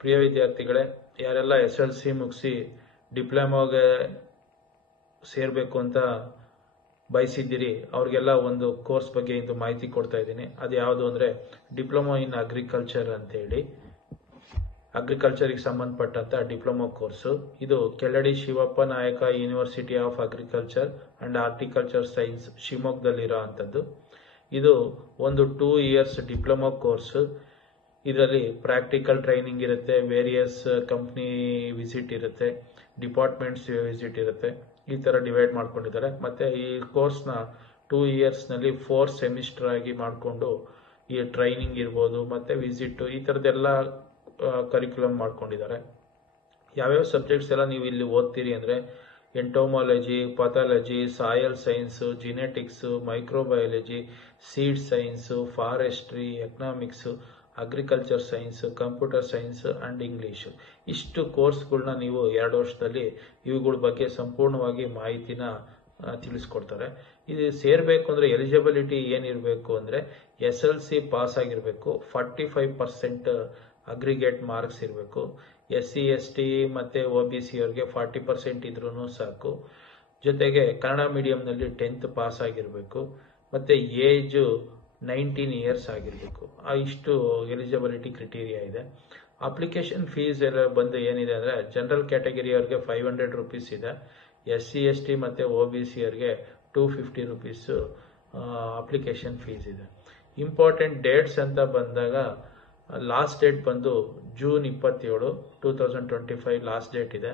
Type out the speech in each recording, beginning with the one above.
ಪ್ರಿಯ ವಿದ್ಯಾರ್ಥಿಗಳೇ, ಯಾರೆಲ್ಲ SLC ಮುಗಿಸಿ ಡಿಪ್ಲೊಮಾಗೆ ಸೇರಬೇಕು ಅಂತ ಬಯಸಿದ್ದೀರಿ ಅವ್ರಿಗೆಲ್ಲ ಒಂದು ಕೋರ್ಸ್ ಬಗ್ಗೆ ಇಂದು ಮಾಹಿತಿ ಕೊಡ್ತಾ ಇದ್ದೀನಿ. ಅದು ಯಾವುದು ಅಂದರೆ ಡಿಪ್ಲೊಮಾ ಇನ್ ಅಗ್ರಿಕಲ್ಚರ್ ಅಂತೇಳಿ, ಅಗ್ರಿಕಲ್ಚರ್ಗೆ ಸಂಬಂಧಪಟ್ಟಂಥ ಡಿಪ್ಲೊಮಾ ಕೋರ್ಸು. ಇದು Keladi Shivappa Nayaka university of agriculture and horticulture science ಶಿವಮೊಗ್ಗದಲ್ಲಿರೋ ಅಂಥದ್ದು. ಇದು ಒಂದು 2 ಇಯರ್ಸ್ ಡಿಪ್ಲೊಮಾ ಕೋರ್ಸು. ಇದರಲ್ಲಿ ಪ್ರಾಕ್ಟಿಕಲ್ ಟ್ರೈನಿಂಗ್ ಇರುತ್ತೆ, ವೇರಿಯಸ್ ಕಂಪ್ನಿ ವಿಸಿಟ್ ಇರುತ್ತೆ, ಡಿಪಾರ್ಟ್ಮೆಂಟ್ಸ್ ವಿಸಿಟ್ ಇರುತ್ತೆ. ಈ ಥರ ಡಿವೈಡ್ ಮಾಡ್ಕೊಂಡಿದ್ದಾರೆ. ಮತ್ತು ಈ ಕೋರ್ಸ್ನ 2 ಇಯರ್ಸ್ನಲ್ಲಿ 4 ಸೆಮಿಸ್ಟರ್ ಆಗಿ ಮಾಡಿಕೊಂಡು ಈ ಟ್ರೈನಿಂಗ್ ಇರ್ಬೋದು ಮತ್ತು ವಿಸಿಟ್ಟು ಈ ಥರದ್ದೆಲ್ಲ ಕರಿಕ್ಯುಲಮ್ ಮಾಡ್ಕೊಂಡಿದ್ದಾರೆ. ಯಾವ್ಯಾವ ಸಬ್ಜೆಕ್ಟ್ಸ್ ಎಲ್ಲ ನೀವು ಇಲ್ಲಿ ಓದ್ತೀರಿ ಅಂದರೆ entomology, pathology, soil science, genetics, microbiology, seed science, forestry, economics, agriculture science, computer science and English. ಇಷ್ಟು ಕೋರ್ಸ್ಗಳನ್ನ ನೀವು 2 ವರ್ಷದಲ್ಲಿ ಇವುಗಳ ಬಗ್ಗೆ ಸಂಪೂರ್ಣವಾಗಿ ಮಾಹಿತಿನ ತಿಳಿಸ್ಕೊಡ್ತಾರೆ. ಇದು ಸೇರಬೇಕು ಅಂದರೆ ಎಲಿಜಿಬಿಲಿಟಿ ಏನಿರಬೇಕು ಅಂದರೆ SLC ಪಾಸ್ ಆಗಿರಬೇಕು, 45% ಅಗ್ರಿಗೇಟ್ ಮಾರ್ಕ್ಸ್ ಇರಬೇಕು. SC ST ಮತ್ತು OBC ಅವ್ರಿಗೆ 40% ಇದ್ರೂ ಸಾಕು. ಜೊತೆಗೆ ಕನ್ನಡ ಮೀಡಿಯಂನಲ್ಲಿ 10th ಪಾಸ್ ಆಗಿರಬೇಕು ಮತ್ತು ಏಜು 19 ಇಯರ್ಸ್ ಆಗಿರಬೇಕು. ಇಷ್ಟು ಎಲಿಜಿಬಿಲಿಟಿ ಕ್ರಿಟೀರಿಯಾ ಇದೆ. ಅಪ್ಲಿಕೇಶನ್ ಫೀಸ್ ಎಲ್ಲ ಬಂದು ಏನಿದೆ ಅಂದರೆ ಜನರಲ್ ಕ್ಯಾಟಗರಿ ಅವ್ರಿಗೆ 500 ರೂಪೀಸ್ ಇದೆ, SC ST ಮತ್ತು OBC ಅವ್ರಿಗೆ 250 ರೂಪೀಸು ಅಪ್ಲಿಕೇಶನ್ ಫೀಸ್ ಇದೆ. ಇಂಪಾರ್ಟೆಂಟ್ ಡೇಟ್ಸ್ ಅಂತ ಬಂದಾಗ ಲಾಸ್ಟ್ ಡೇಟ್ ಬಂದು ಜೂನ್ 27, 2025 ಲಾಸ್ಟ್ ಡೇಟ್ ಇದೆ.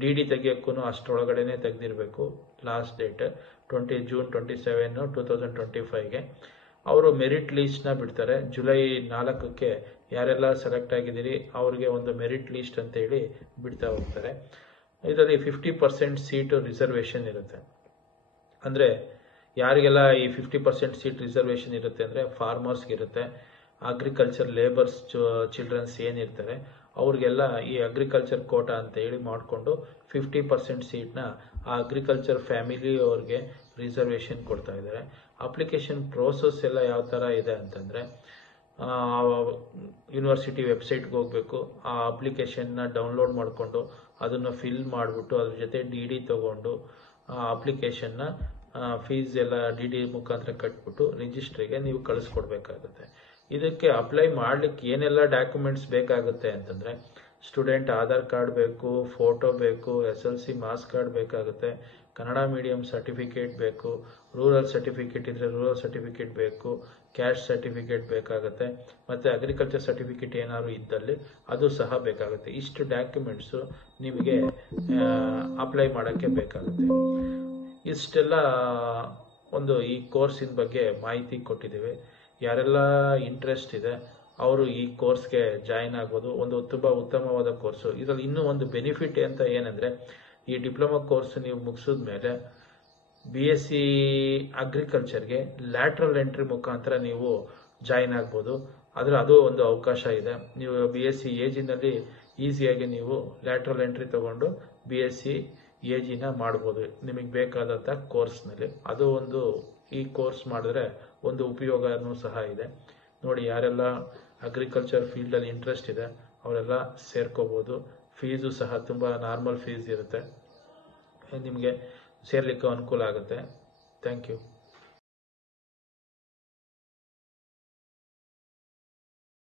DD ತೆಗಿಯೋಕ್ಕೂ ಅಷ್ಟರೊಳಗಡೆನೆ ತೆಗೆದಿರಬೇಕು. ಲಾಸ್ಟ್ ಡೇಟ್ ಜೂನ್ 27, 2025ಗೆ. ಅವರು ಮೆರಿಟ್ ಲೀಸ್ಟ್ನ ಬಿಡ್ತಾರೆ. ಜುಲೈ 4ಕ್ಕೆ ಯಾರೆಲ್ಲ ಸೆಲೆಕ್ಟ್ ಆಗಿದ್ದೀರಿ ಅವ್ರಿಗೆ ಒಂದು ಮೆರಿಟ್ ಲೀಸ್ಟ್ ಅಂತ ಹೇಳಿ ಬಿಡ್ತಾ ಹೋಗ್ತಾರೆ. ಇದರಲ್ಲಿ 50% ಸೀಟು ರಿಸರ್ವೇಷನ್ ಇರುತ್ತೆ. ಅಂದರೆ ಯಾರಿಗೆಲ್ಲ ಈ 50% ಸೀಟ್ ರಿಸರ್ವೇಷನ್ ಇರುತ್ತೆ ಅಂದರೆ ಫಾರ್ಮರ್ಸ್ಗೆ ಇರುತ್ತೆ, ಅಗ್ರಿಕಲ್ಚರ್ ಲೇಬರ್ಸ್ ಚಿಲ್ಡ್ರನ್ಸ್ ಏನಿರ್ತಾರೆ ಅವ್ರಿಗೆಲ್ಲ ಈ ಅಗ್ರಿಕಲ್ಚರ್ ಕೋಟಾ ಅಂತ ಹೇಳಿ ಮಾಡಿಕೊಂಡು 50% ಸೀಟ್ನ ಆ ಅಗ್ರಿಕಲ್ಚರ್ ಫ್ಯಾಮಿಲಿ ಅವ್ರಿಗೆ ರಿಸರ್ವೇಷನ್ ಕೊಡ್ತಾ ಇದ್ದಾರೆ. ಅಪ್ಲಿಕೇಶನ್ ಪ್ರೋಸೆಸ್ ಎಲ್ಲ ಯಾವ ಥರ ಇದೆ ಅಂತಂದರೆ ಯೂನಿವರ್ಸಿಟಿ ವೆಬ್ಸೈಟ್ಗೆ ಹೋಗಬೇಕು, ಆ ಅಪ್ಲಿಕೇಶನ್ನ ಡೌನ್ಲೋಡ್ ಮಾಡಿಕೊಂಡು ಅದನ್ನು ಫಿಲ್ ಮಾಡಿಬಿಟ್ಟು ಅದ್ರ ಜೊತೆ DD ತೊಗೊಂಡು ಆ ಅಪ್ಲಿಕೇಶನ್ನ ಫೀಸ್ ಎಲ್ಲ DD ಮುಖಾಂತರ ಕಟ್ಬಿಟ್ಟು ರಿಜಿಸ್ಟ್ರಿಗೆ ನೀವು ಕಳಿಸ್ಕೊಡ್ಬೇಕಾಗುತ್ತೆ. ಇದಕ್ಕೆ ಅಪ್ಲೈ ಮಾಡಲಿಕ್ಕೆ ಏನೆಲ್ಲ ಡಾಕ್ಯುಮೆಂಟ್ಸ್ ಬೇಕಾಗುತ್ತೆ ಅಂತಂದರೆ ಸ್ಟೂಡೆಂಟ್ ಆಧಾರ್ ಕಾರ್ಡ್ ಬೇಕು, ಫೋಟೋ ಬೇಕು, SLC ಮಾರ್ಕ್ಸ್ ಕಾರ್ಡ್ ಬೇಕಾಗುತ್ತೆ, ಕನ್ನಡ ಮೀಡಿಯಂ ಸರ್ಟಿಫಿಕೇಟ್ ಬೇಕು, ರೂರಲ್ ಸರ್ಟಿಫಿಕೇಟ್ ಇದ್ದರೆ ರೂರಲ್ ಸರ್ಟಿಫಿಕೇಟ್ ಬೇಕು, ಕ್ಯಾಸ್ಟ್ ಸರ್ಟಿಫಿಕೇಟ್ ಬೇಕಾಗುತ್ತೆ ಮತ್ತು ಅಗ್ರಿಕಲ್ಚರ್ ಸರ್ಟಿಫಿಕೇಟ್ ಏನಾದ್ರು ಇದ್ದಲ್ಲಿ ಅದು ಸಹ ಬೇಕಾಗುತ್ತೆ. ಇಷ್ಟು ಡಾಕ್ಯುಮೆಂಟ್ಸು ನಿಮಗೆ ಅಪ್ಲೈ ಮಾಡೋಕ್ಕೆ ಬೇಕಾಗುತ್ತೆ. ಇಷ್ಟೆಲ್ಲ ಒಂದು ಈ ಕೋರ್ಸಿನ ಬಗ್ಗೆ ಮಾಹಿತಿ ಕೊಟ್ಟಿದ್ದೀವಿ. ಯಾರೆಲ್ಲ ಇಂಟ್ರೆಸ್ಟ್ ಇದೆ ಅವರು ಈ ಕೋರ್ಸ್ಗೆ ಜಾಯಿನ್ ಆಗ್ಬೋದು. ಒಂದು ತುಂಬ ಉತ್ತಮವಾದ ಕೋರ್ಸು. ಇದರಲ್ಲಿ ಇನ್ನೂ ಒಂದು ಬೆನಿಫಿಟ್ ಅಂತ ಏನಂದರೆ ಈ ಡಿಪ್ಲೊಮಾ ಕೋರ್ಸ್ ನೀವು ಮುಗಿಸಿದ ಮೇಲೆ BSc ಅಗ್ರಿಕಲ್ಚರ್ಗೆ ಲ್ಯಾಟ್ರಲ್ ಎಂಟ್ರಿ ಮುಖಾಂತರ ನೀವು ಜಾಯಿನ್ ಆಗ್ಬೋದು. ಆದರೆ ಅದು ಒಂದು ಅವಕಾಶ ಇದೆ. ನೀವು BSc AGನಲ್ಲಿ ಈಸಿಯಾಗಿ ನೀವು ಲ್ಯಾಟ್ರಲ್ ಎಂಟ್ರಿ ತೊಗೊಂಡು BSc AGನ ಮಾಡ್ಬೋದು ನಿಮಗೆ ಬೇಕಾದಂಥ ಕೋರ್ಸ್ನಲ್ಲಿ. ಅದು ಒಂದು ಈ ಕೋರ್ಸ್ ಮಾಡಿದ್ರೆ ಒಂದು ಉಪಯೋಗನೂ ಸಹ ಇದೆ. ನೋಡಿ, ಯಾರೆಲ್ಲ ಅಗ್ರಿಕಲ್ಚರ್ ಫೀಲ್ಡಲ್ಲಿ ಇಂಟ್ರೆಸ್ಟ್ ಇದೆ ಅವರೆಲ್ಲ ಸೇರ್ಕೋಬೋದು. ಫೀಸು ಸಹ ತುಂಬ ನಾರ್ಮಲ್ ಫೀಸ್ ಇರುತ್ತೆ, ನಿಮಗೆ ಸೇರ್ಲಿಕ್ಕೆ ಅನುಕೂಲ ಆಗುತ್ತೆ. Thank you.